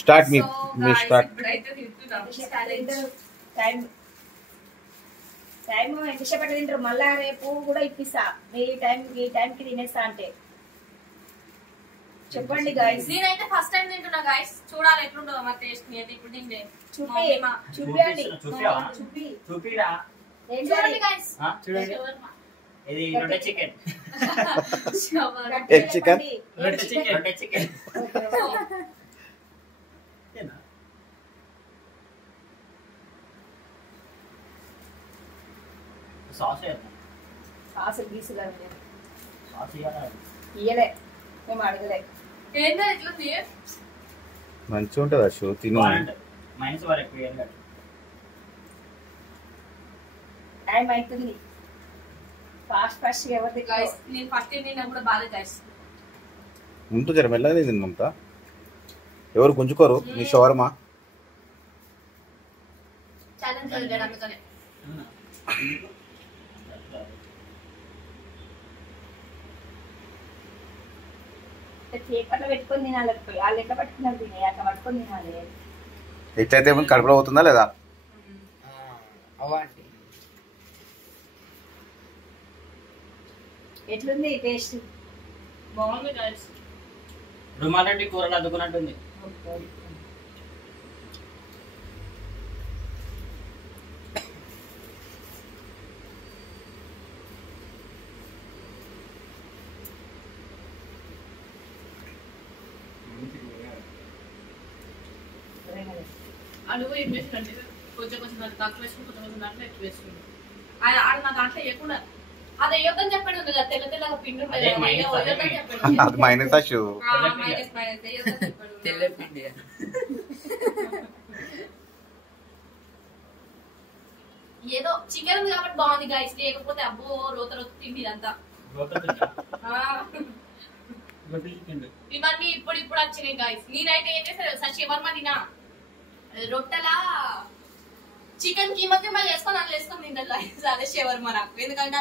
Start మీ start. Time time ఎంతసేపటి తింటారు? మళ్ళా రేపు కూడా ఇప్పిస్తా. ఈ టైంకి తినేస్తా అంటే చెప్పండి గైస్. నేనైతే ఫస్ట్ టైం తింటున్నా గైస్. చూడాలి ఎట్లుంటుందో మరి టేస్ట్. నేను ఇప్పుడు తింటే చూపియండి. చూపిరా చూడండి గైస్. చూడండి ఇది రొట్టె చికెన్. చికెన్ రొట్టె చికెన్ సాస్ గీసుగా సాస్ ఇయ్యలే, మేము అడగలే. ఏంటో ఎట్లుంది? మంచిగా ఉంటుంది షో. తిను మైనస్ వారు ఎక్కువ. టైం అవుతుంది. ఫాస్ట్ ఎవరిది గైస్ నేను ఫస్ట్ టైం తిన్నా కూడా బాగా గైస్. ఉంటుంది జర మెల్లగా తింది మమత. ఎవరు గుంజుకోరు నీ షవర్మా. ఛాలెంజ్ అడిగాడు అందుకనే. చేపట్లో పెట్టుకొని తినాలి. వాళ్ళు ఎట్లా పట్టుకున్నారు తినే అట్లా పట్టుకొని తినాలి. ఎట్లయితే కడుపులో అవుతుందా లేదా? ఎట్లుంది టేస్ట్? బాగుంది గైస్. రుమాలరెడ్డి కూరలు అద్దుకున్నట్టుంది. అడుగు ఏం వేసుకోండి. కొంచెం దాంట్లో తక్కువ వేసుకుని కొంచెం దాంట్లో ఎక్కువ వేసుకుంది. ఆడ నా దాంట్లో వేయకుండా అది వేయొద్దని చెప్పండి. ఉంది కదా తెల్ల తెల్లగా పిండి ఉంటుంది. అది మైనస్ షో. ఏదో చికెన్ ఉంది కాబట్టి బాగుంది గైస్. లేకపోతే అబ్బో రోత రోత తిండి ఇదంతా. ఇవన్నీ ఇప్పుడు వచ్చినాయి గైస్. నేనైతే ఏం చేస్తారు శశివర్మ తినా రొట్టెలా చికెన్ కీమా చేసుకొని అందులో వేసుకొని తింటారు. అదే షవర్మ నాకు. ఎందుకంటే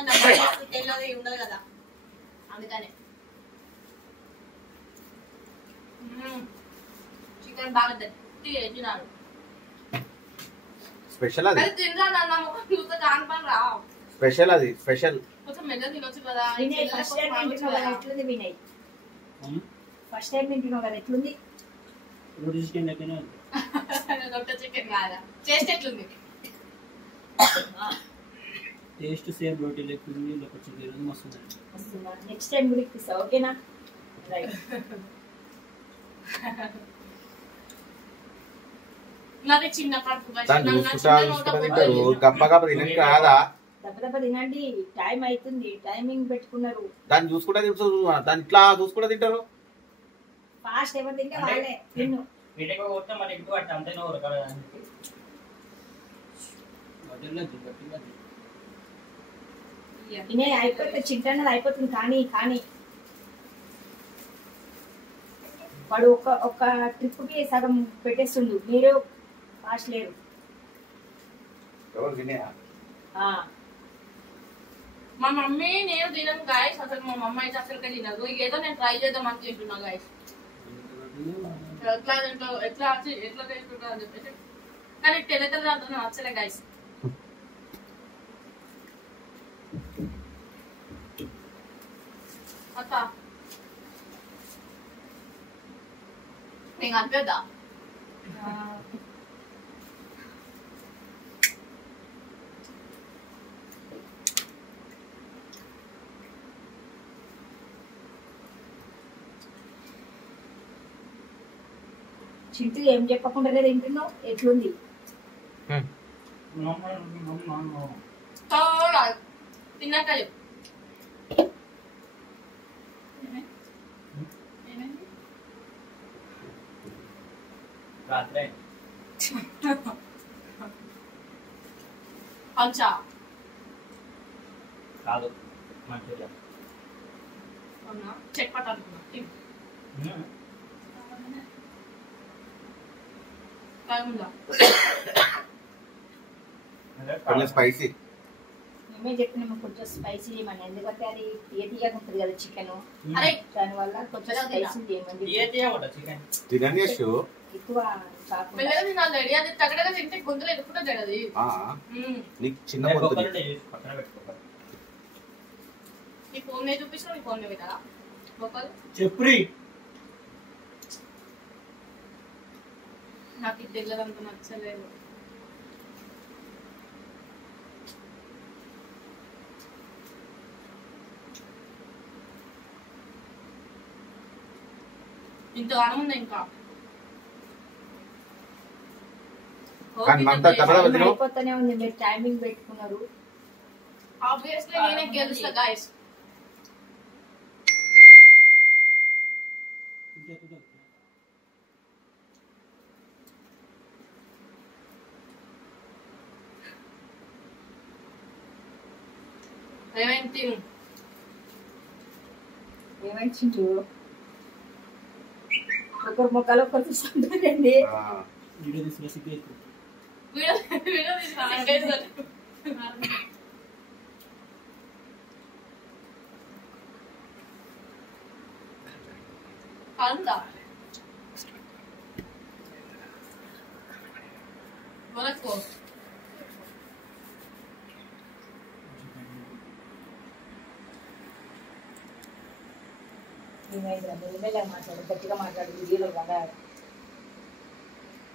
తెల్లది ఉండదు కదా అందుకనే. చికెన్ బాగా తిన్నాడు. స్పెషల్ అది. తిన్నా నా ముఖం చూస్తే కానిపని రా. స్పెషల్ అది స్పెషల్. కొంచెం మెల్లగా తినొచ్చు కదా. ఫస్ట్ టైం తింటున్నావు కదా ఎట్లుంది వినయ్? ఫస్ట్ టైం తింటున్నావు కదా ఎట్లుంది? రొట్టె చికెన్ కాదా? టేస్ట్ ఎట్లుంది? టేస్ట్ సేమ్ రోటీ లెక్కుంది. చికెన్ మస్తు. నెక్స్ట్ టైం కూడా ఇప్పిస్తా ఓకేనా? రైట్. నాది చిన్న కడుపు గప్ప గప్ప తినక కాదా? దెబ్బ తినండి. టైం అవుతుంది. టైమింగ్ పెట్టుకున్నారు. దాన్ని చూసుకుంటా దాన్ని ఇట్లా చూసుకుంటా తింటారు. ఫాస్ట్ ఎవరు తింటే వాళ్ళే తిన్ను. అయిపోతే చింటన్నది అయిపోతుంది. కానీ వాడు ఒక ట్రిప్ కి సగం పెట్టేస్తుండు. మీరు ఫాస్ట్ లేరు. మా మమ్మీ నేను తినను గాయస్. అసలు మా మమ్మీ అయితే అసలుకే తినదు. ఏదో నేను ట్రై చేద్దాం అని తింటున్నా గాయస్. ఎట్లా ఎట్లా చేసుకుంటా అని చెప్పేసి. కానీ తెల్ల దాంతో నచ్చలే గాయస్. అక్క నేను అనిపిద్దా? చింటూ ఏం చెప్పకుండా తింటున్నావు? ఎట్లుంది? తిన్నాక పంచా కాదు మంచిగా చెక్ పట్టాలనుకున్నా. కొంచెం స్పైసీ. మమ్మీ చెప్పిన కొంచెం స్పైసీ చేయమని, ఎందుకంటే అది తీయగా ఉంటుంది కదా చికెన్, అరే దానివల్ల కొంచెం స్పైసీ చేయమని తినండి యశు. ఎక్కువ కాకుండా. మెల్లగా తినాలి రెడీ అది తగడగా తింటే గొంతులో ఎదుకుంటుంది అది. నీకు చిన్న పొద్దు నీ ఫోన్ నే చూపించిన నీ ఫోన్ నే పెట్టాలా బొక్కలు చెప్పురి. నాకు ఇది తెలియదంత నచ్చలేదు. ఇంతగానం ఉంది ఇంకా అయిపోతానే ఉంది, మీరు టైమింగ్ పెట్టుకున్నారు. ఆబ్వియస్లీ నేనే గెలుస్తా గైస్. ఏమైంది ఏమైంది ఒకరు మొక్కలు ఒకరు చూస్తుంటారండి. వీడియో తీసుకుని సిగ్గు వీడియో తీసుకున్నా కాదా వరకు మాట్లాడు, గట్టిగా మాట్లాడు, వీడియోలో బాగా.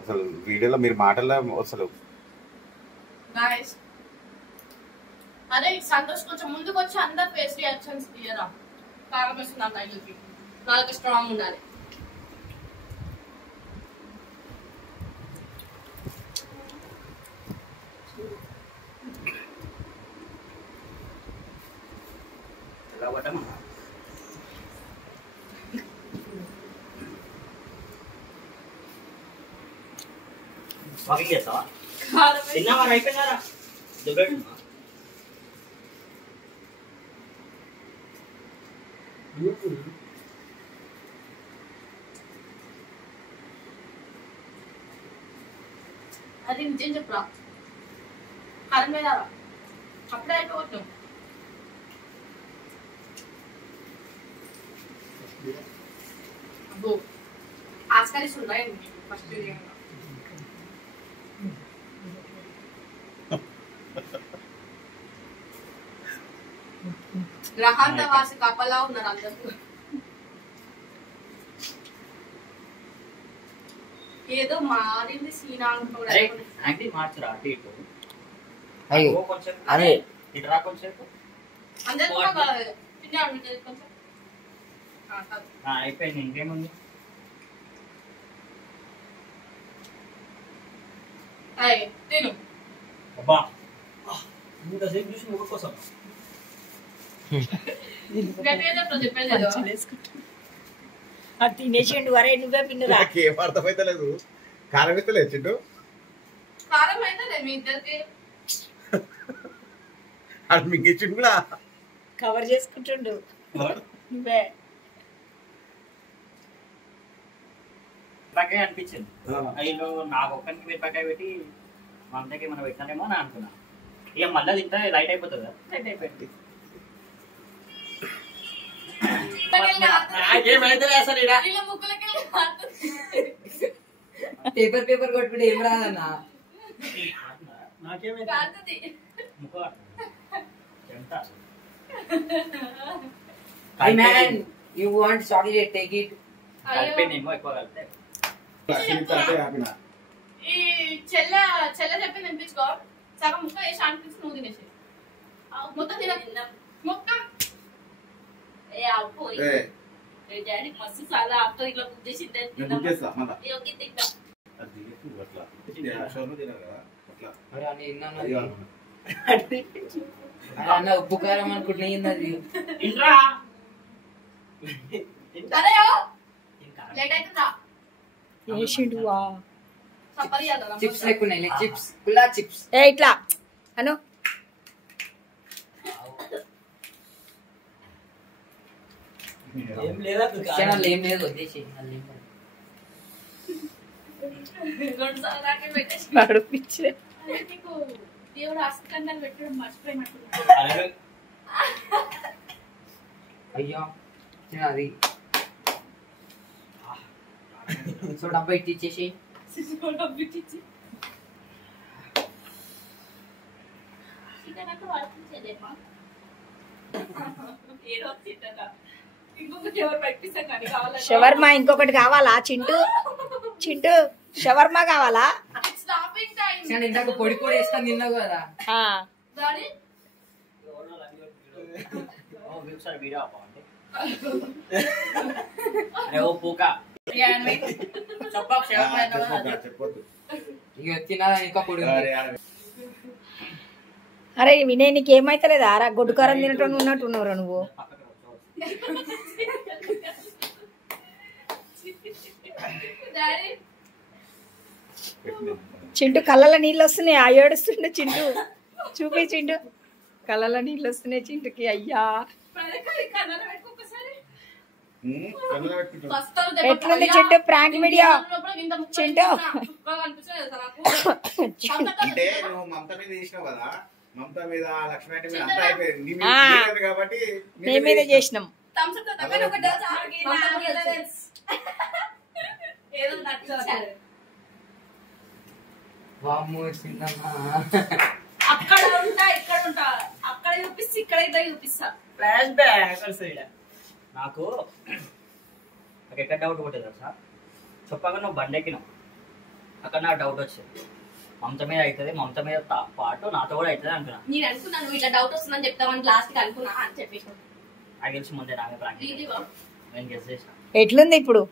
అసలు వీడియోలో మీరు మాటల్లో అసలు గాయ్స్. అరే సంతోష్ కొంచెం ముందుకు వచ్చి అందరు ఫేస్ రియాక్షన్స్ తీయరా. కారం వేస్తున్నా టైటిల్కి నాలుగు స్ట్రాంగ్ ఉండాలి. ఎలా పడ్డమా వాకింగ్ చేస్తావా? తిన్నావా? అయిపోయినారా? దుబ్బెట్టుమా అది నిజం చెప్పురా. కారం లేదా అప్పుడే అయిపోవచ్చు. అబ్బో ఆస్కరిస్తుందా ఫస్ట్ గ్రహాంత వాసి కప్పలా ఉన్నారు అందరూ. ఏదో మారింది సీనా మార్చరా అటు ఇటు. అయ్యో కొంచెం అదే ఇటు రా కొంచెం. అందరూ కొంచెం అయిపోయింది. ఇంకేముంది? తిను అబ్బా ఇంతసేపు చూసి ముగ్గురు కోసం చెప్పేది అది తినేసిండు. వరే నువ్వే పిన్నురా. నాకేం అర్థమైతలేదు. కారం వేస్తలేదు చిట్టు. కారం అయితే మీ ఇద్దరికి అది మీకు ఇచ్చిండు కూడా కవర్ చేసుకుంటుండు నువ్వే. పక్కాయ అనిపించింది. అయ్యో నాకు ఒక్కరికి మీరు పక్కాయ పెట్టి మా అందరికి మనం పెట్టినారేమో అని అనుకున్నా. ఇక మళ్ళీ తింటే లైట్ అయిపోతుంది కదా. లైట్ అయిపోయింది. పేపర్ పేపర్ కొట్టుకుంటే ఏం రాదన్నా. Hey man, you want chocolate? Take it. కలిపేనేమో ఎక్కువ కలిపితే ఈ చెల్ల చెప్పి నింపించుకో. సగం ముక్క వేసి అనిపించి నువ్వు తినేసి మొత్తం తిన మొత్తం డాడీ మస్తు చాలా ఆఫ్టర్ ఇట్లా బుక్ చేసింది. అన్న ఉప్పు కారం అనుకుంటున్నా. లేట్ అవుతుందా? చిప్స్ లేకున్నాయి. చిప్స్ కుల్లా చిప్స్. ఇట్లా అను ఏం లేదా ఏం లేదు వద్దేసి రెండు సార్లు దాకా పెట్టేసి నడిపించే. నీకు దేవుడు అస్కందాలు పెట్టడం మర్చిపోయినట్టున్నాడు. అయ్యో అది సో డబ్బా ఇట్టి ఇచ్చేసి చికెన్ అంటే వాడుతుందేమా ఏదో తింటా. ఇంకొకటి ఎవరు పెట్టిస్తాం కానీ కావాలంటే షవర్మా ఇంకొకటి కావాలా చింటూ? చింటూ షవర్మా కావాలా? Stopping time. నేను ఇందాక పొడి పొడి వేసుకొని తిన్నావు కదా. డాడీ ఒకసారి వీడియో ఆపండి. అరే ఓ పూక చెప్పొద్దు. ఇక తిన్నా ఇంకా పొడి ఉంది. అరే వినయ్ నీకు ఏమైతలేదా రా? గొడ్డుకారం తినటం ఉన్నట్టున్నావురా నువ్వు. డాడీ చింటూ కళ్ళలో నీళ్ళు వస్తున్నాయి. ఆ ఏడుస్తుండే చింటూ. చూపి చింటూ, కళ్ళలో నీళ్ళు వస్తున్నాయి చింటూకి. అయ్యా కన్నడ పెట్టుకోసారి వస్తారు ఎట్లుంది చింటూ ప్రాంక్ వీడియో? చింటూ అంటే నువ్వు మమత మీద చేసినావు కదా, మమత మీద లక్ష్మీ ఆంటీ మీద అంతా అయిపోయింది. నీ మీద చేయలేదు కాబట్టి నీ మీద చేసినాం. ఏదో నచ్చారు. వామ్మో చిన్నమ్మా. అక్కడ ఉంటా ఇక్కడ ఉంటా, అక్కడ చూపిస్తా ఇక్కడ ఇద్దరు చూపిస్తా. ఫ్లాష్ బ్యాక్ నాకు ఎక్కడ డౌట్ కొట్టేది తెలుసా? చెప్పగా నువ్వు బండి ఎక్కినావు, అక్కడ నాకు డౌట్ వచ్చింది. మమత మీద అవుతుంది, మమత మీద పాటు నాతో కూడా అవుతుంది అనుకున్నా. నేను అనుకున్నాను నువ్వు ఇట్లా డౌట్ వస్తుందని చెప్తామని లాస్ట్ కి అనుకున్నా అని చెప్పేసి నాకు తెలిసి ముందే నామే ప్రాంక్ నేను గెస్ చేసిన. ఎట్లుంది ఇప్పుడు?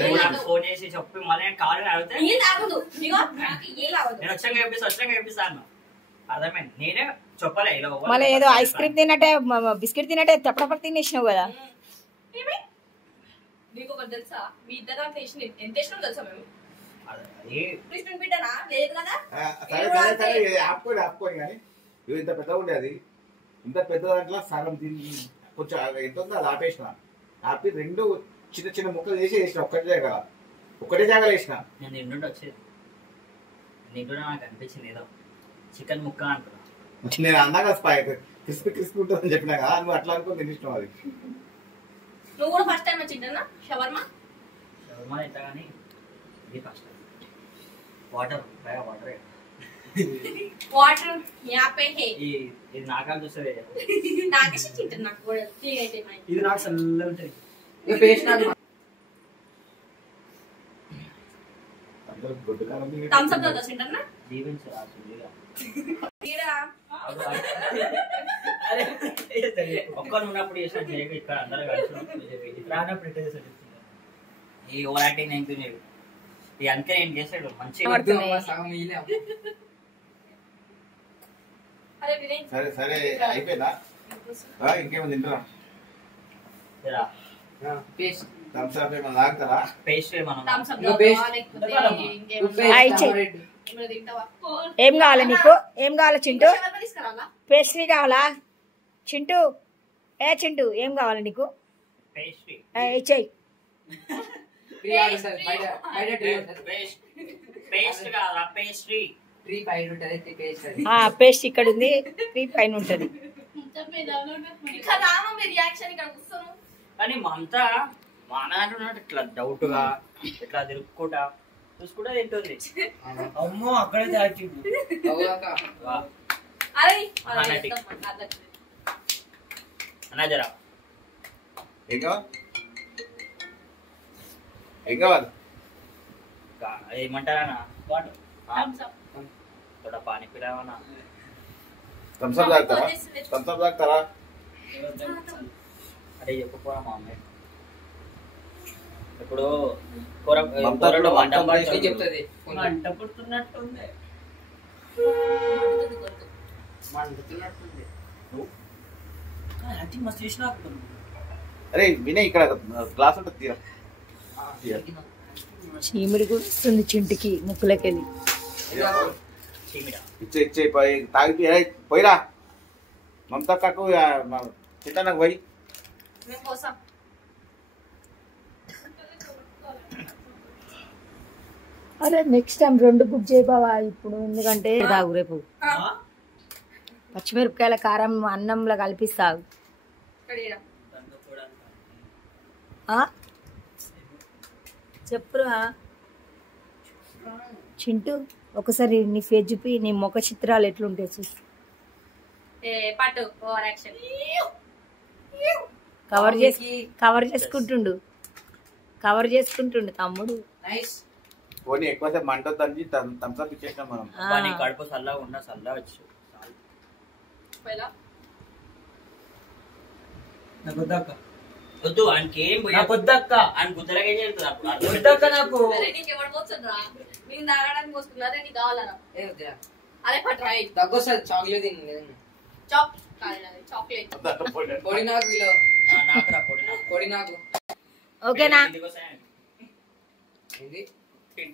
నాకు ఫోన్ చేసి చెప్పి మళ్ళీ నేను కావాలని అడిగితే ఏం తాగదు ఇగో నాకు ఏం తాగదు. నేను వచ్చాక చెప్పిస్తాను. అర్థమైంది. నేనే చెప్పలే ఇలా మళ్ళీ ఏదో ఐస్ క్రీమ్ తిన్నట్టే బిస్కెట్ తిన్నట్టే తప్పటప్పటి తినేసినావు కదా. నీకు ఒకటి తెలుసా? మీ ఇద్దరు ఎంత వేసినావు తెలుసా? మేము అది కృష్ణుని బిడ్డనా లేదు కదా. ఆపుకోండి కానీ ఇవి ఇంత పెద్దగా ఉండేది. ఇంత పెద్ద దాంట్లో సగం తిని కొంచెం ఎంత ఉందో అది ఆపేసిన. ఆపి రెండు చిన్న చిన్న ముక్కలు చేసి వేసిన. ఒక్కటే జాగా వేసిన. నేను నిండు వచ్చేది నిండు నాకు అనిపించింది ఏదో చికెన్ ముక్క అంటున్నా. నేను అన్నాక క్రిస్పీ క్రిస్పీ ఉంటుందని చెప్పినా కదా, నువ్వు అట్లా అనుకుని తినిష్టం. అది నువ్వు కూడా ఫస్ట్ టైం వచ్చిందన్నా షవర్మా? షవర్మా అయితే కానీ ఇది ఫస్ట్ టైం. వాటర్ వాటర్ యాపే హే ఇది నాకాలు చూస్తుంది. నాకేసి తింటాను. నాకు కూడా క్లీన్ అయితే ఇది నాకు చల్లగా ఉంటుంది. ఇక పేస్ట్ నాకు గొడ్డు కారం థమ్స్ అప్ తో తింటానా? జీవించు ఆ సుల్లిగా. ఒక్కరు ఉన్నప్పుడు చేసిన చేయకు, ఇక్కడ అందరూ కలిసి రానప్పుడు ఇట్లా చేసాడు. ఈ ఓవర్ యాక్టింగ్ నేను తినేది ఇది అందుకే నేను చేసాడు మంచిగా. సగం ఇయ్యలే. అరే వినయ్ సరే సరే అయిపోయిందా? ఇంకేమో తింటారా? పేస్ట్ థమ్స్ అప్ ఏమైనా తాగుతారా? పేస్ట్ మనం థమ్స్ అప్ ఇగో బేస్ట్. తింటావా? ఏం కావాలి నీకు? ఏం కావాలి చింటూ? షవర్మా తీసుకురావాలా? పేస్ట్రీ కావాలా? చింటూ చింటూ ఏం కావాలి నీకు? పేస్ట్రీ ఇచ్చేయి. పేస్ట్ కావాలా? పేస్ట్రీ ట్రీ పైన ఉంటుంది పేస్ట్ అది. పేస్ట్ ఇక్కడ ఉంది, 3 పైన ఉంటది. ఇక్కడ రామా మీ రియాక్షన్ ఇక్కడ కూర్చోను. కానీ మమతా మా నాన్న ఇట్లా డౌట్ గా ఇట్లా తిరుక్కుంటా చూసుకుంటా తింటుంది. అమ్మో అక్కడే దాచింది. అరే అన్నా జరా ఏం కావాలి? ఏం కావాలి? ఏమంటారా थोड़ा पानी पिलावा ना. థమ్స్ అప్ తాగుతారా? థమ్స్ అప్ తాగుతారా? అరే చెప్పపోరా మా అమ్మాయి ఇప్పుడు కూరలో వంట చెప్తుంది వంట పుడుతున్నట్టుంది. మస్తు చేసినా అరే వినయ్ ఇక్కడ గ్లాస్ ఉంటుంది తీరా. చీమిడి కూడా వస్తుంది చింటికి ముక్కులకెళ్ళి. ఇచ్చే తాగి పోయిరా మమతా కాకు చిన్న పోయి. అరే నెక్స్ట్ టైం 2 బుక్ చేయ బావా ఇప్పుడు, ఎందుకంటే తాగు రేపు. పచ్చిమిరపకాయల కారం అన్నంలో కలిపిస్తావు. చెప్పురా చింటూ, ఒకసారి నీ ఫేస్ చూపి, నీ ముఖ చిత్రాలు ఎట్లుంటాయి చూసి. పట్టు ఓవర్ యాక్షన్. కవర్ చేసుకుంటుండు తమ్ముడు. నైస్. పోనీ ఎక్కువసేపు మంటొద్దని థమ్స్ అప్ ఇచ్చేసినాం మనం. నీ కడుపు చల్లగా ఉన్నా చల్లగా వచ్చు. వద్దు ఆయనకి ఏం వద్దక్క, ఆయన గుద్దలకి ఏం చేస్తుంది అప్పుడు వద్దక్క నాకు. నీకెవరు పోతుండ్రా? నేను తాగడానికి పోసుకున్నా, నీకు కావాలరా? ఏ వద్దురా. అదే పట్టు దగ్గొస్తుంది. చాక్లెట్ తిని చాక్లెట్ పొడి నాకు కిలో. నాకు రా పొడి నాకు. ఓకేనా? ఏంది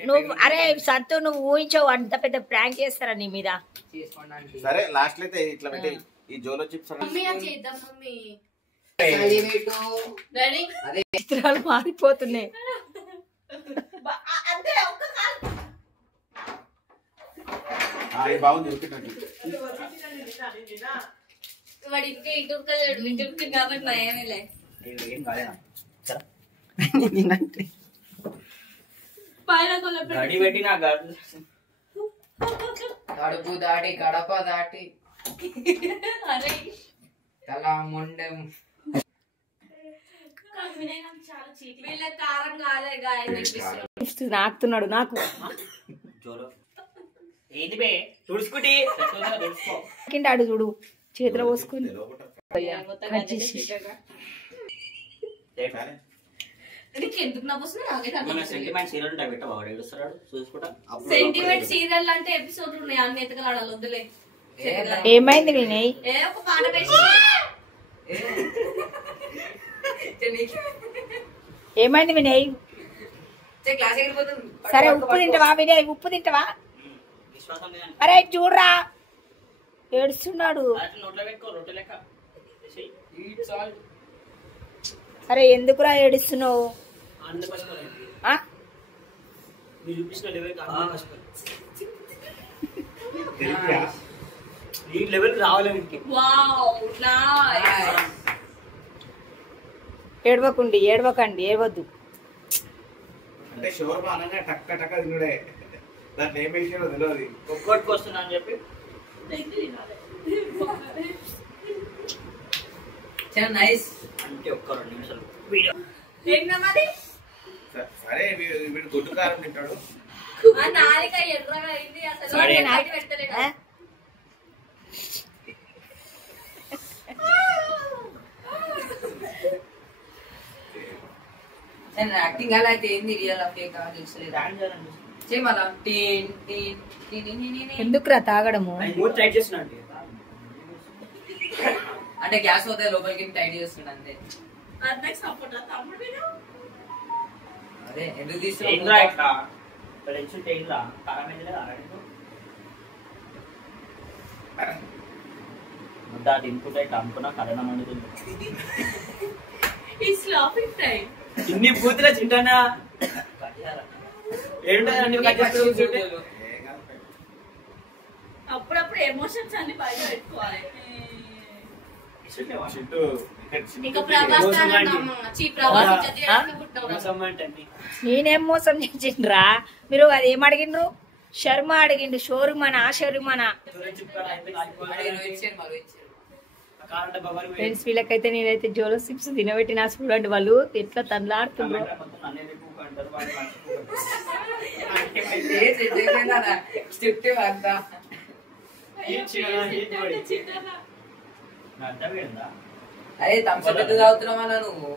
నువ్వు అరే సంతు, నువ్వు ఊహించావు అంత పెద్ద ప్రాంక్ చేస్తారా నీ మీద? చేసుకోండి. సరే లాస్ట్ అయితే ఇట్లా పెట్టి ఈ జోలో చిప్స్ మమ్మీ అది చేద్దాం మమ్మీ. అదే చిత్రాలు మారిపోతున్నాయి. అంతే ఒక్క కాలు. బాగుంది ఉరికినట్టు. వాడు ఇంకా ఇటు ఉరకలేడు, ఇటు ఉరికింది కాబట్టి నయమేలే. ఏం కాలేనా పైన గడి పెట్టి నా గడి కడుపు దాటి గడప దాటి అరే తల ముండెం. వీళ్ళ కారం కాలే గాయ నాకుతున్నాడు నాకు. జోలో ఏంది బే తుడుచుకుంటే ఆడు చూడు చేతిలో పోసుకుని ఎందుకు నవ్వుస్తుంది? నాకే సెంటిమెంట్ సీరియల్ ఉంటాయి పెట్ట వాడు ఏడుస్తున్నాడు చూసుకుంటా. సెంటిమెంట్ సీరియల్ అంటే ఎపిసోడ్లు ఉన్నాయి, అన్ని ఎతకలాడాలి. వద్దులే. ఏమైంది వినయ్? ఏ ఒక పాట వేసి ఏమైంది వినయ్? క్లాస్ వెళ్ళిపోతుంది. సరే ఉప్పు తింటావా వినయ్? ఉప్పు తింటావా? విశ్వాసం లేదని అరే చూడరా ఏడుస్తున్నాడు. నోట్లో పెట్టుకో రొట్టె లెక్క. అరే ఎందుకురా ఏడుస్తున్నావు? ఆ? ఈ లెవెల్ రావాలి. Wow nice. ఏడవకండి ఏడవద్దు. అంటే షోర్మా అనగా టక్క టక్క తినుడే, దాంట్లో ఏం వేసాడో తెలియదు. ఒక్కొక్కటికి వస్తున్నా అని చెప్పి చాలా నైస్. అంటే ఒక్క 2 నిమిషాలు సరే వీడు గుడ్డు కారం తింటాడు. నాలిక ఎర్రగా అయింది అసలు. పెట్టలేదు. యాక్టింగ్ అలా అయితే ఏంది రియల్ ఫేక్ చేయమలా. ఎందుకురా తాగడము? ట్రై చేస్తున్నా అండి. అంటే గ్యాస్ పోతే లోపలికి టైట్ చేస్తుండ అంతే. అదే ఎందుకు తీసుకురా ఇన్పుట్ అయితే అనుకున్నా కరోనా మండుతుంది. ఇన్ని బూతుల చింటానా అప్పుడప్పుడు ఎమోషన్స్ అన్ని బయట పెట్టుకోవాలి. నేనేం మోసం చేసిండ్రా? మీరు అదేం అడిగిండ్రు? శర్మ అడిగిండు. షోరూమానా ఆ షోరూమానా? ఫ్రెండ్స్ వీళ్ళకైతే నేనైతే జోలో సిప్స్ తినబెట్టినా చూడండి, వాళ్ళు ఎట్లా తనలాడుతున్నారు. అరే థమ్స్అప్ ఎందుకు తాగుతున్నావా నువ్వు?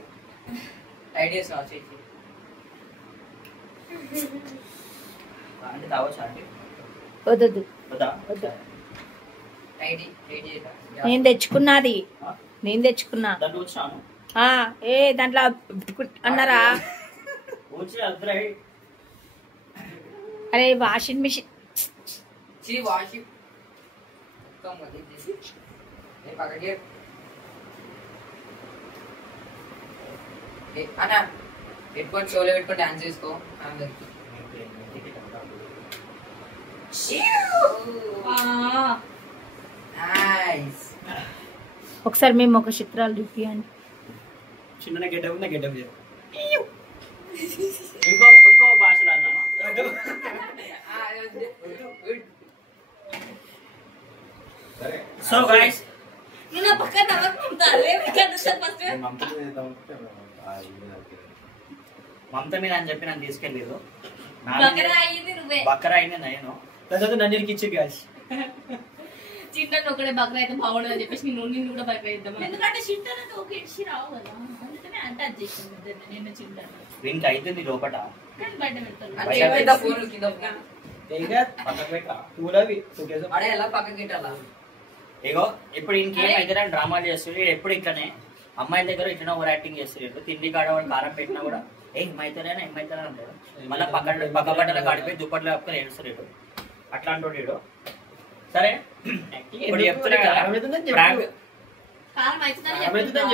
టైట్ చేసావు చేసి అంటే తాగొచ్చా అండి? వద్దు వద్దా? నేను తెచ్చుకున్నది, నేను తెచ్చుకున్నా. దాంట్లో వచ్చాను ఏ దాంట్లో అన్నారా? అరే వాషింగ్ మిషన్ వాషింగ్ అన్నా పెట్టుకొని షోలో పెట్టుకొని డాన్స్ చేసుకో. నైస్. ఒకసారి మేము ఒక చిత్రాలు చూపియండి. చిన్న గెటప్ ఉన్న గెటప్ ఇంకో భాషలో అన్నామా? సరే సో గైస్ నువ్వు నా పక్కన నవ్వుకుంటాలే ఫస్ట్ నేను మమతతో చేద్దాం అనుకుంటే మమత మీద అని చెప్పి నన్ను తీసుకెళ్ళలేదు. బకరా అయ్యింది నువ్వే. బక్కరా అయింది నేను నన్ను ఇచ్చి గాయస్. చింటన్ ఒకటే బకరా అయితే బాగుండదు అని చెప్పేసి నిన్ను కూడా బకరా ఇద్దాం. ఎందుకంటే చింటన్ అంటే ఒక ఇడ్చి రావు కదా, అందుకనే అంటే అది చేసింది నేను చింటన్. వీనికి అవుతుంది లోపట కానీ బయట పెడతాను. అంటే ఏమైందా ఫోన్ కింద అడే ఎలా పక్కకి పెట్టాలా? ఇగో ఇప్పుడు ఇంకేం అయితే డ్రామాలు చేస్తుంది. ఎప్పుడు ఇట్లనే అమ్మాయిల దగ్గర ఇట్లా ఓవర్ యాక్టింగ్ చేస్తారు. తిండి కాడ వాడు కారం పెట్టినా కూడా ఏమైతేనే అంటాడు. మళ్ళీ పక్క బట్టలు కాడిపోయి దుప్పట్లు కప్పుకొని ఏడుస్తాడు. అట్లా అంటాడు. సరే ఇప్పుడు చెప్తున్నా కారం అవుతుందని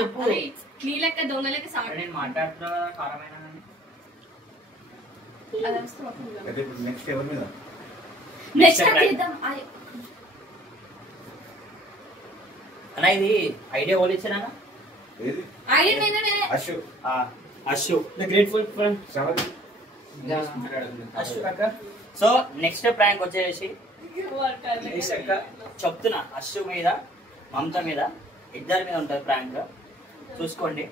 చెప్పు. నీ లెక్క దొంగ లెక్క సాగు నేను మాట్లాడుతున్నా కదా కారమైన అయితే ఇప్పుడు నెక్స్ట్ ఎవరి మీద అన్నా ఇది ఐడియా ఓల్ ఇచ్చినా ఏది Ashu Ashu the grateful friend Shravan Ashu అక్క. సో నెక్స్ట్ ప్రాంక్ వచ్చేసి చెప్తున్నా అశు మీద మమత మీద ఇద్దరి మీద ఉంటుంది ప్రాంక్. చూసుకోండి.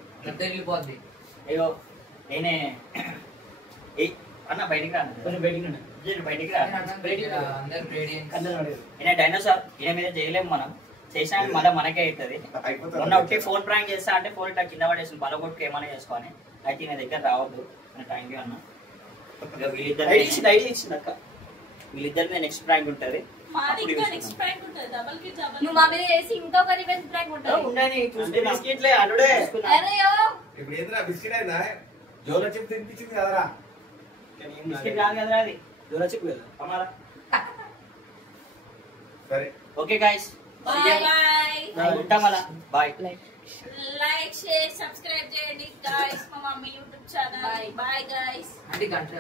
వెళ్ళిపోద్ది. అయ్యో నేనే అన్న బయటికి రా బయటికి రా. ఈయన డైనోసార్, ఈయన మీద చేయలేము మనం. చేసినా మళ్ళీ మనకే అవుతుంది. మొన్న ఒకటి ఫోన్ ప్రాంక్ చేస్తా అంటే ఫోన్ ఇట్లా కింద పడేసి బలగొట్టుకు ఏమైనా చేసుకోని అయితే ఈయన దగ్గర రావద్దు అని థ్యాంక్ యూ అన్న. వీళ్ళిద్దరి మీద నెక్స్ట్ ప్రాంక్ ఉంటుంది. నువ్వు మా మీద చేసి ఇంకొక రివెంజ్ ప్రాంక్ ఉంటుంది. ఇప్పుడు ఏంద్రా బిస్కెట్ అయిందా? జోలో చెప్పి తినిపించింది కదరా. బిస్కెట్ కాదు కదరా అది, జోలో చెప్పు కదా అమ్మారా. సరే ఓకే గాయస్, ఉంటాం అలా. బాయ్. లైక్ షేర్ సబ్స్క్రైబ్ చేయండి గాయ్స్ మా mummy YouTube channel. Bye guys. అంటే గంట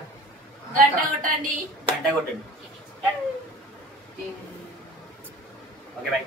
కొట్టండి. గంట కొట్టండి. Okay bye.